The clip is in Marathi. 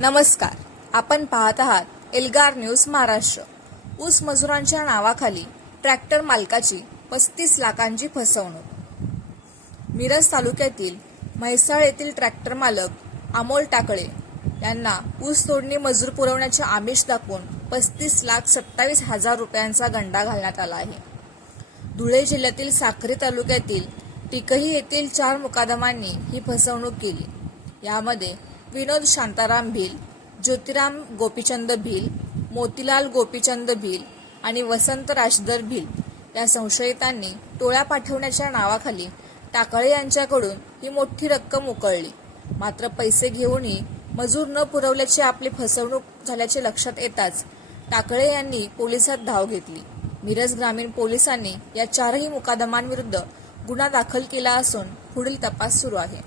नमस्कार, आपण पाहत आहात एल्गार न्यूज महाराष्ट्र। ऊस मजुरांच्या नावाखाली ट्रॅक्टर मालकाची 35 लाखांची फसवणूक। मिरज तालुक्यातील म्हैसाळ येथील ट्रॅक्टर मालक अमोल टाकळे यांना ऊस तोडणी मजूर पुरवण्याचे आमिष दाखवून 35,27,000 रुपयांचा गंडा घालण्यात आला आहे। धुळे जिल्ह्यातील साक्री तालुक्यातील टिकही येथील 4 मुकादमांनी ही फसवणूक केली। यामध्ये विनोद शांताराम भिल, ज्योतिराम गोपीचंद भिल, मोतीलाल गोपीचंद भिल आणि वसंत राजधर भिल या संशयितांनी टोळ्या पाठवण्याच्या नावाखाली टाकळे यांच्याकडून ही मोठी रक्कम उकळली। मात्र पैसे घेऊनही मजूर न पुरवल्याची आपली फसवणूक झाल्याचे लक्षात येताच टाकळे यांनी पोलिसात धाव घेतली। मिरज ग्रामीण पोलिसांनी या 4ही मुकादमांविरुद्ध गुन्हा दाखल केला असून पुढील तपास सुरू आहे।